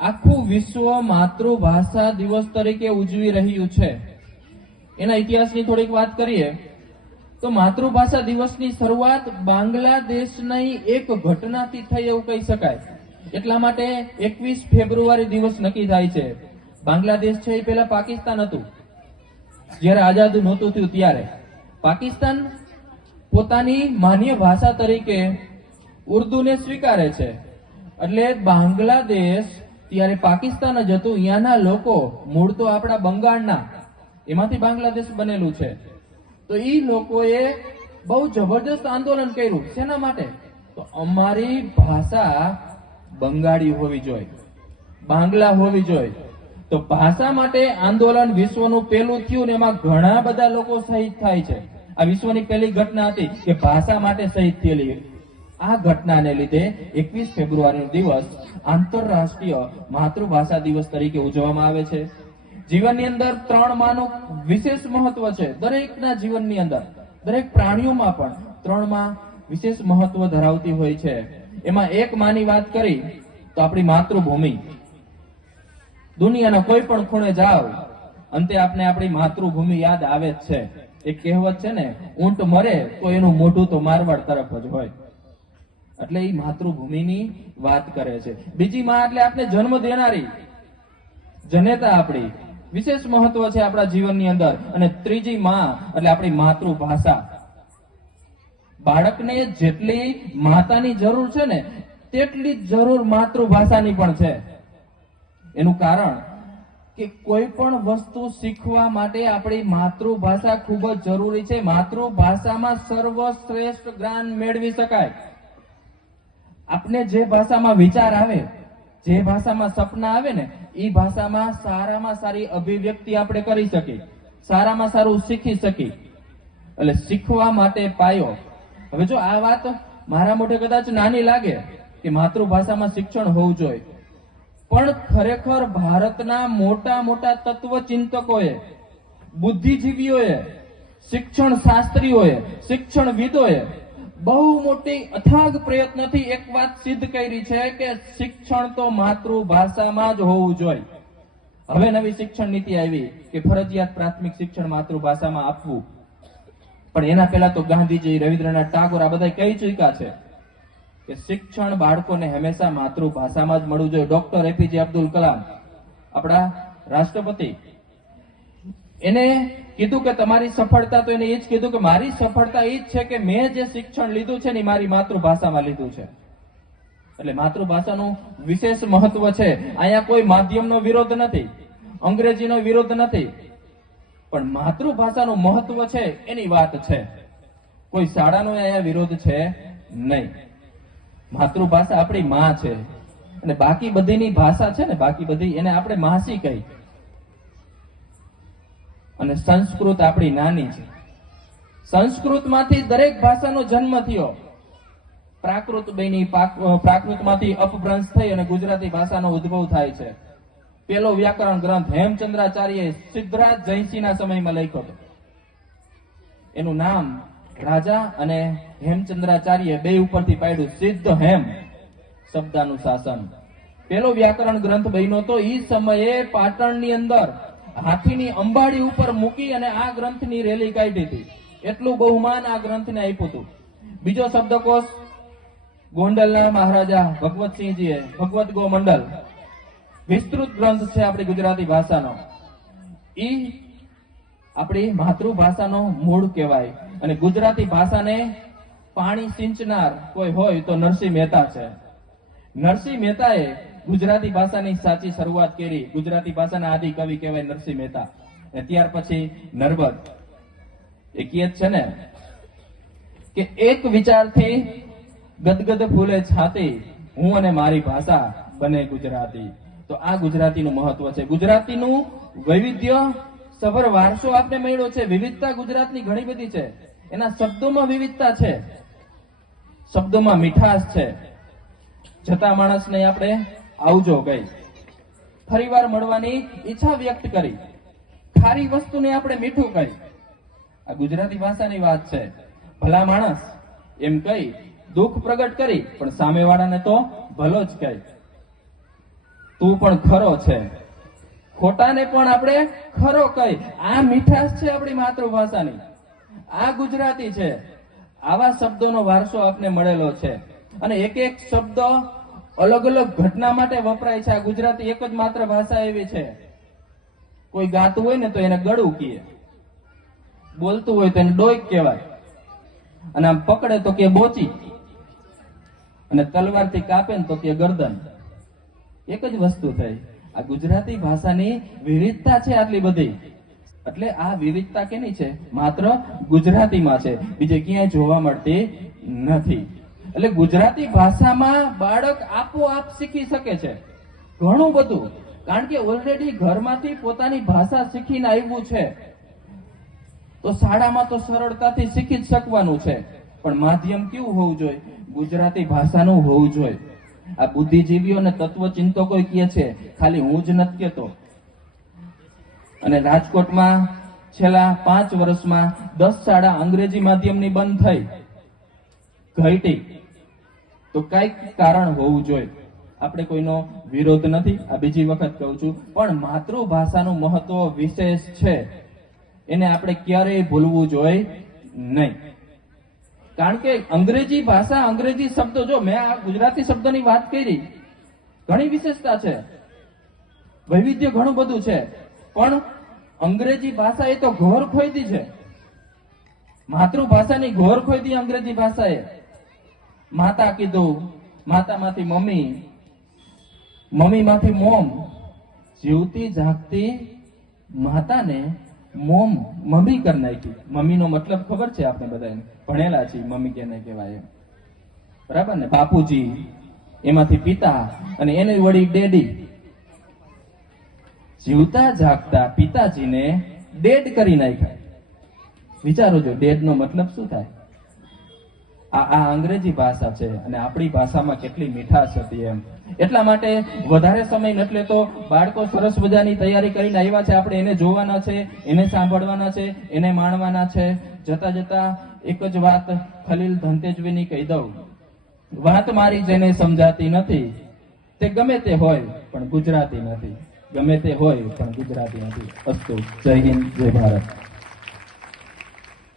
આખું વિશ્વ માતૃભાષા દિવસ તરીકે ઉજવી રહ્યું છે. એના ઇતિહાસની થોડીક વાત કરીએ, તો માતૃભાષા દિવસની શરૂઆત બાંગ્લાદેશની એક ઘટનાથી થઈ એવું કહી શકાય. એટલા માટે એકવીસ ફેબ્રુઆરી દિવસ નક્કી થાય છે. બાંગ્લાદેશ છે એ પહેલા પાકિસ્તાન હતું. જ્યારે આઝાદ નહોતું થયું ત્યારે. પાકિસ્તાન પોતાની માન્ય ભાષા તરીકે ઉર્દુને સ્વીકારે છે. એટલે બાંગ્લાદેશ ત્યારે પાકિસ્તાન જ હતું. અહીંયાના લોકો, મૂળ તો આપણા બંગાળના, એમાંથી બાંગ્લાદેશ બનેલું છે. તો એ લોકોએ બહુ જબરદસ્ત આંદોલન કર્યું. શેના માટે? તો અમારી ભાષા બંગાળી હોવી જોઈએ. બાંગ્લા હોવી જોઈએ. તો ભાષા માટે આંદોલન વિશ્વનું પહેલું થયું ને એમાં ઘણા બધા લોકો શહીદ થાય છે. આ વિશ્વની પહેલી ઘટના હતી કે ભાષા માટે શહીદ થયેલી આ ઘટનાને લીધે એકવીસ ફેબ્રુઆરીનો દિવસ આંતરરાષ્ટ્રીય માતૃભાષા દિવસ તરીકે ઉજવવામાં આવે છે. જીવનની અંદર ત્રણ માનું વિશેષ મહત્વ છે. દરેકના જીવનની અંદર, દરેક પ્રાણીઓમાં પણ ત્રણમાં વિશેષ મહત્વ ધરાવતી હોય છે. એમાં એક માની વાત કરી તો આપણી માતૃભૂમિ. દુનિયાના કોઈ પણ ખૂણે જાઓ, અંતે આપણે આપણી માતૃભૂમિ યાદ આવે જ છે. એક કહેવત છે ને, ઊંટ મરે તો એનું મોઢું તો મારવાડ તરફ જ હોય. એટલે એ માતૃભૂમિની વાત કરે છે. બીજી માં એટલે આપણે જન્મ દેનારી જનેતા આપણી. વિશેષ મહત્વ છે આપણા જીવનની અંદર. અને ત્રીજી માં એટલે આપણી માતૃભાષા. બાળકને જેટલી માતાની જરૂર છે ને, તેટલી જરૂર માતૃભાષાની પણ છે. એનું કારણ કે કોઈ પણ વસ્તુ શીખવા માટે આપણી માતૃભાષા ખૂબ જ જરૂરી છે. માતૃભાષામાં સર્વશ્રેષ્ઠ જ્ઞાન મેળવી શકાય. આપને જે ભાષામાં વિચાર આવે, જે ભાષામાં સપના આવે ને એ ભાષામાં સારામાં સારી અભિવ્યક્તિ આપણે કરી શકીએ, સારામાં સારું શીખી શકીએ. એટલે શીખવા માટે પાયો. હવે જો આ વાત મારા મોઢે કદાચ નાની લાગે કે માતૃભાષામાં શિક્ષણ હોવું જોઈએ. પણ ખરેખર ભારતના મોટા મોટા તત્વચિંતકોએ, બુદ્ધિજીવીઓએ શિક્ષણ શાસ્ત્રીઓએ શિક્ષણવિદોએ બહુ મોટી અથાગ પ્રયત્નથી એક વાત સિદ્ધ કરી છે કે શિક્ષણ તો માતૃભાષામાં જ હોવું જોઈએ. હવે નવી શિક્ષણ નીતિ આવી કે ફરજિયાત પ્રાથમિક શિક્ષણ માતૃભાષામાં આપવું. પણ એના પહેલા તો ગાંધીજી, રવિન્દ્રનાથ ટાગોર આ બધા કહી ચૂક્યા છે કે શિક્ષણ બાળકોને હંમેશા માતૃભાષામાં જ મળવું જોઈએ. ડોક્ટર એપીજે અબ્દુલ કલામ, આપણા રાષ્ટ્રપતિ એને કીધું કે તમારી સફળતા, તો એને એ જ કીધું કે મારી સફળતા એ જ છે કે મેં જે શિક્ષણ લીધું છે ને એ મારી માતૃભાષામાં લીધું છે. એટલે માતૃભાષાનું વિશેષ મહત્વ છે. અહીંયા કોઈ માધ્યમનો વિરોધ નથી, અંગ્રેજીનો વિરોધ નથી, પણ માતૃભાષાનું મહત્વ છે એની વાત છે. કોઈ શાળાનો અહીંયા વિરોધ છે નહીં. માતૃભાષા આપણી માં છે. અને બાકી બધીની ભાષા છે ને, બાકી બધી એને આપણે માસી કહી. અને સંસ્કૃત આપણી નાની છે. સંસ્કૃતમાંથી દરેક ભાષાનો જન્મ થયો. પ્રાકૃત બની પ્રાકૃતમાંથી અપભ્રંશ થઈ અને ગુજરાતી ભાષાનો ઉદ્ભવ થાય છે. પેલો વ્યાકરણ ગ્રંથ હેમચંદ્રાચાર્ય સિદ્ધરાજ જયસિંહના સમયમાં લખ્યો હતો. એનું નામ રાજા અને હેમચંદ્રાચાર્ય બે ઉપરથી પાડ્યું, સિદ્ધ હેમ શબ્દાનું શાસન પેલો વ્યાકરણ ગ્રંથ બન્યો તો એ સમયે પાટણની અંદર હાથીની અંબાડી ઉપર મૂકી અને આ ગ્રંથની રેલી કાઢી હતી. એટલું બહુમાન આ ગ્રંથને આપ્યું હતું. બીજો શબ્દકોશ, ગોંડલના મહારાજા ભગવતસિંહજીએ, ભગવત ગો મંડલ વિસ્તૃત ગ્રંથ છે આપણી ગુજરાતી ભાષાનો. ઈ આપણી માતૃભાષાનો મૂળ કહેવાય. અને ગુજરાતી ભાષાને પાણી સિંચનાર કોઈ હોય તો નરસિંહ મહેતા છે. નરસિંહ મહેતાએ ગુજરાતી ભાષાની સાચી શરૂઆત કરી ગુજરાતી ભાષાના આદિ કવિ કહેવાય નરસિંહ મહેતા. અને ત્યાર પછી નર્મદ એ છે ને? કે એક વિચારથી ગદગદ ફૂલે છાતી. હું અને મારી ભાષા બને ગુજરાતી. તો આ ગુજરાતીનું મહત્વ છે. ગુજરાતીનું વૈવિધ્ય સભર વારસો આપને મળ્યો છે. વિવિધતા ગુજરાતની ઘણી બધી છે. એના શબ્દોમાં વિવિધતા છે. શબ્દોમાં મીઠાશ છે. જતા માણસને આપણે આવજો ગઈ. ફરીવાર મળવાની ઈચ્છા વ્યક્ત કરી. ખારી વસ્તુને આપણે મીઠું કહી. આ ગુજરાતી ભાષાની વાત છે. ભલા માણસ એમ કહી, દુઃખ પ્રગટ કરી, પણ સામેવાળાને તો ભલો જ કહી. તું પણ ખરો છે. ખોટાને પણ આપણે ખરો કહી. આ મીઠાશ છે આપણી માતૃભાષાની. આ ગુજરાતી છે. આવા શબ્દોનો વારસો આપને મળેલો છે. અને એક એક શબ્દ અલગ અલગ ઘટના માટે વપરાય છે. આ ગુજરાતી એક જ માત્ર ભાષા એવી છે. કોઈ ગાતું હોય ને તો એને ગળું કીએ બોલતું હોય તો એને ડોઈક કહેવાય. અને આમ પકડે તો કે બોચી. અને તલવારથી કાપે ને તો કે ગરદન. એક જ વસ્તુ થઈ. આ ગુજરાતી ભાષાની વિવિધતા છે આટલી બધી. એટલે આ વિવિધતા કેની છે? માત્ર ગુજરાતીમાં છે. બીજે ક્યાંય જોવા મળતી નથી. એટલે ગુજરાતી ભાષામાં બાળક આપોઆપ શીખી શકે છે. ઘણું બધું. કારણ કે ઓલરેડી ઘરમાંથી પોતાની ભાષા શીખીને આવ્યું છે. તો શાળામાં તો સરળતાથી શીખી જ શકવાનું છે. પણ માધ્યમ કેવું હોવું જોઈએ? ગુજરાતી ભાષાનું હોવું જોઈએ. આ બુદ્ધિજીવીઓ અને તત્વચિંતકો કહે છે, ખાલી હું જ નથી કહેતો. અને રાજકોટમાં છેલ્લા પાંચ વર્ષમાં દસ શાળા અંગ્રેજી માધ્યમની બંધ થઈ. ઘટી તો કંઈક કારણ હોવું જોઈએ. આપણે કોઈનો વિરોધ નથી, આ બીજી વખત કહું છું, પણ માતૃભાષાનું મહત્વ વિશેષ છે. એને આપણે ક્યારેય ભૂલવું જોઈએ નહીં. કારણ કે અંગ્રેજી ભાષા, અંગ્રેજી શબ્દો, જો મેં આ ગુજરાતી શબ્દની વાત કરી, ઘણી વિશેષતા છે. વૈવિધ્ય ઘણું બધું છે. પણ અંગ્રેજી ભાષા એ તો ઘોર ખોઈતી છે. માતૃભાષાની ઘોર ખોઈતી અંગ્રેજી ભાષાએ માતા કીધું, માતામાંથી મમ્મી, મમ્મીમાંથી મોમ. જીવતી જાગતી માતાને મોમ મમ્મી કરી નાખી. મમ્મીનો મતલબ ખબર છે આપણે બધાને? ભણેલા છીએ, મમ્મી કેને કહેવાય બરાબર ને? બાપુજી, એમાંથી પિતા અને એને વળી ડેડી. જીવતા જાગતા પિતાજીને ડેડ કરી નાખ્યા. વિચારો જો ડેડ નો મતલબ શું થાય? આ અંગ્રેજી ભાષા છે અને આપણી ભાષામાં કેટલી મીઠાશ હતી એમ. એટલા માટે વધારે સમય નથી લેતો, બાળકો સરસ મજાની તૈયારી કરીને આવ્યા છે. આપણે એને જોવાના છે, એને સાંભળવાના છે, એને માણવાના છે. જતા જતા એક જ વાત ખલીલ ધનતેજવીની કહી દઉં. વાત મારી જેને સમજાતી નથી. તે ગમે તે હોય, પણ ગુજરાતી નથી. ગમે તે હોય, પણ ગુજરાતી નથી. અસ્તુ. જય હિન્દ, જય ભારત.